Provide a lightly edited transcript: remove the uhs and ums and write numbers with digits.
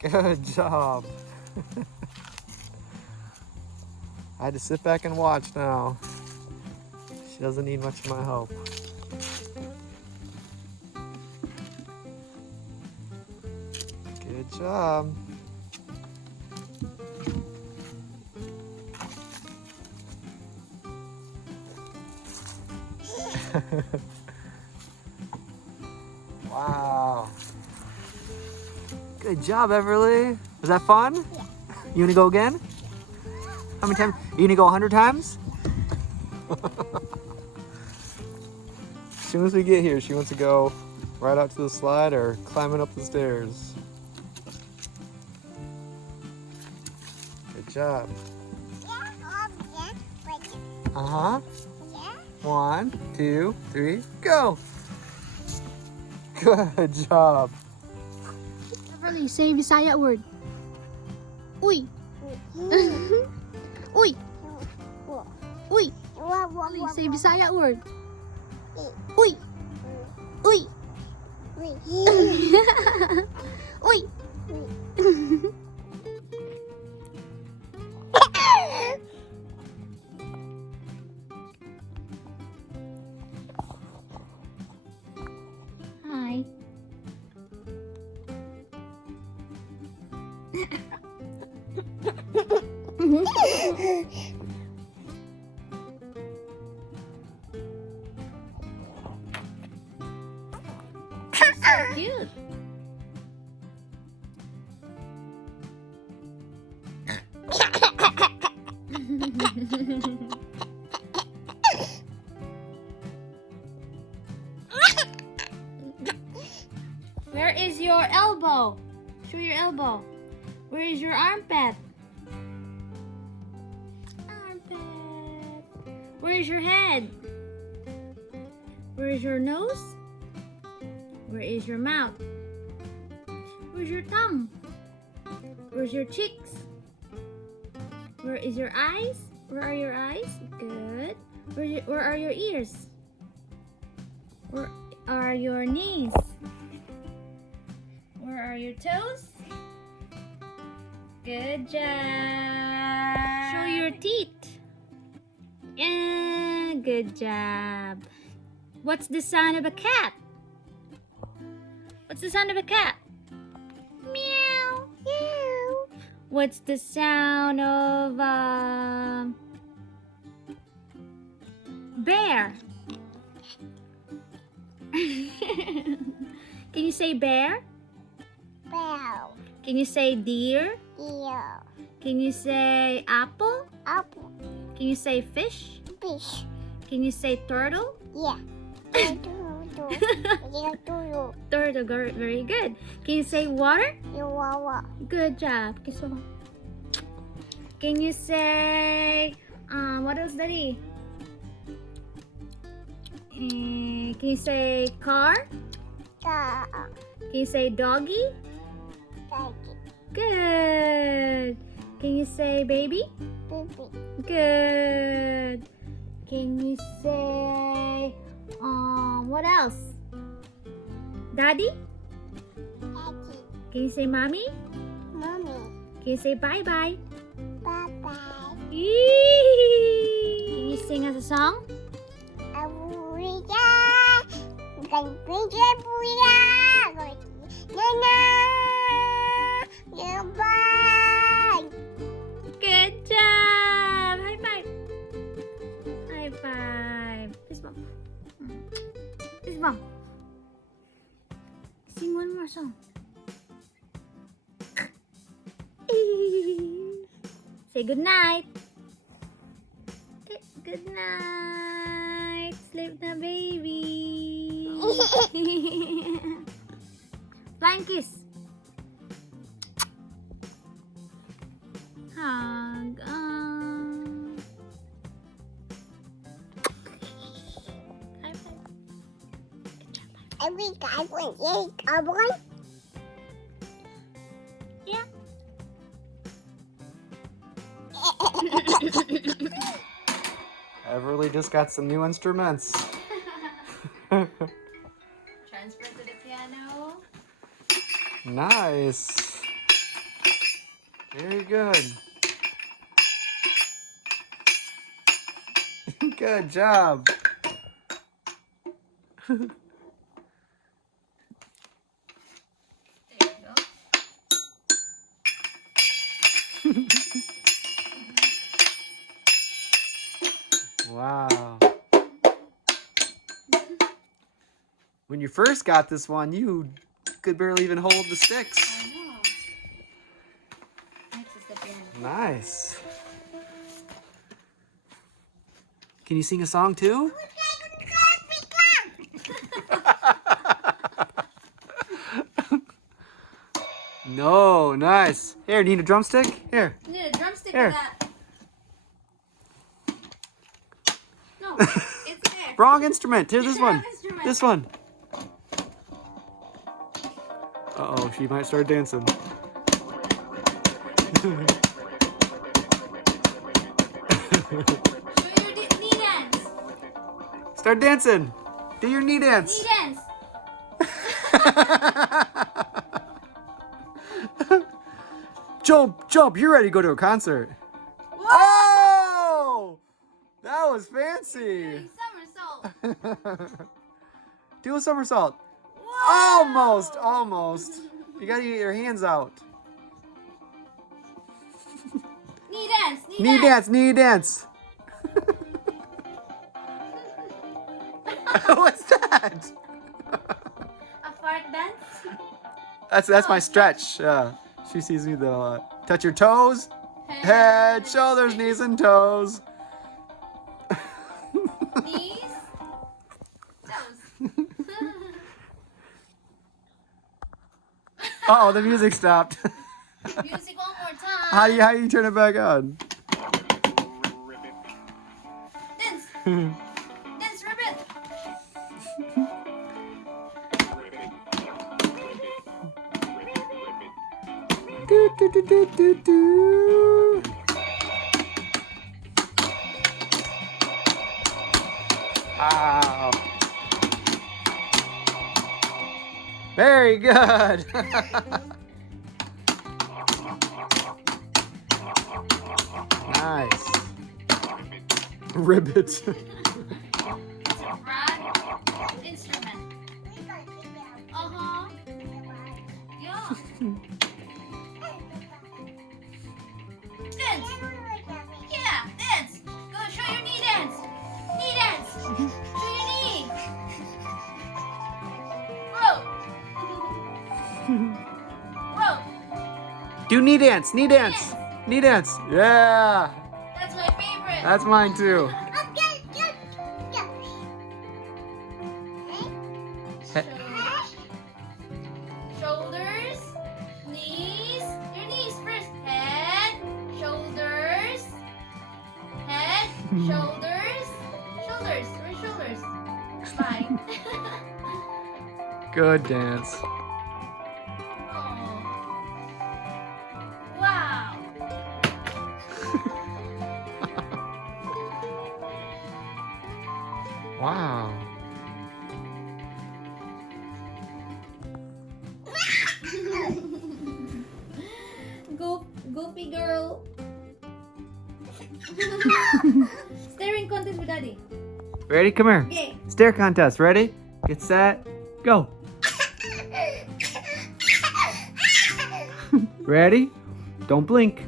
Good job. I had to sit back and watch now. She doesn't need much of my help. Good job. Wow. Good job, Everly. Was that fun? Yeah. You wanna go again? How many times? You gonna go 100 times? As soon as we get here, she wants to go right out to the slide or climbing up the stairs. Good job. Uh-huh. Yeah. 1, 2, 3, go. Good job. Everly, say Bisaya word. Uy. Uy. Uy. Everly, say Bisaya word. Uy. Uy. Uy. Hi. So cute. Where is your elbow? Show your elbow. Where is your armpit? Armpit. Where is your head? Where is your nose? Where is your mouth? Where's your tongue? Where's your cheeks? Where is your eyes? Where are your eyes? Good. Where are your ears? Where are your knees? Where are your toes? Good job. Show your teeth. Yeah, good job. What's the sound of a cat? What's the sound of a cat? Meow. Meow. What's the sound of a bear? Can you say bear? Bell. Can you say deer? Ear. Can you say apple? Apple. Can you say fish? Fish. Can you say turtle? Yeah. Turtle, very good. Can you say water? Chihuahua. Good job. Kiss mo. Can you say, what else, Daddy? Can you say car? Ka. Can you say doggy? Doggy. Good. Can you say baby? Baby. Good. Can you say, what else? Daddy? Daddy. Can you say mommy? Mommy. Can you say bye-bye? Bye-bye. Can you sing us a song? Abuya. Gangbija buya. Nana. Goodbye. Good job! High five! High five! This mom. This mom. Sing one more song. Say good night. Good night. Sleep na, baby. Flying kiss. Hug. High five. Every guy went yay, cowboy. Yeah. Everly just got some new instruments. Transfer to the piano. Nice. Very good. Good job. There you go. Wow. When you first got this one, you could barely even hold the sticks. I know. Next is the piano. Nice. Can you sing a song too? No, nice. Here, need a drumstick? Here. You need a drumstick Here. for that. No, it's there. Wrong instrument. Here, this Wrong one. instrument. This one. Uh-oh, she might start dancing. Show your knee dance. Start dancing. Do your knee dance. Knee dance. Jump, jump. You're ready to go to a concert. Whoa! Oh! That was fancy. Somersault. Do a somersault. Whoa! Almost, almost. You gotta get your hands out. Knee dance. Knee dance, knee dance. What's that? A fart dance. That's my stretch. Yeah, she sees me that a lot. Touch your toes, head, shoulders, knees, and toes. Knees. Toes. Oh, the music stopped. Music one more time. How do you turn it back on? Dance. Dance, Ribbit. Do, do, do, do, do, do. Wow. Very good. Nice. Ribbit. It's a broad instrument. Uh-huh. Yeah. Dance. Yeah, dance. Go show your knee dance. Knee dance. Show your knee. Row. Row. Do knee dance, knee dance, knee dance. Yeah. That's my favorite. That's mine too. Shoulders, knees, your knees first. Head, shoulders, head, shoulders, shoulders. Where's shoulders? Bye. Good dance. Oh. Wow. Wow. Goofy girl. Staring contest with daddy. Ready? Come here. Yay. Stare contest. Ready? Get set. Go. Ready? Don't blink.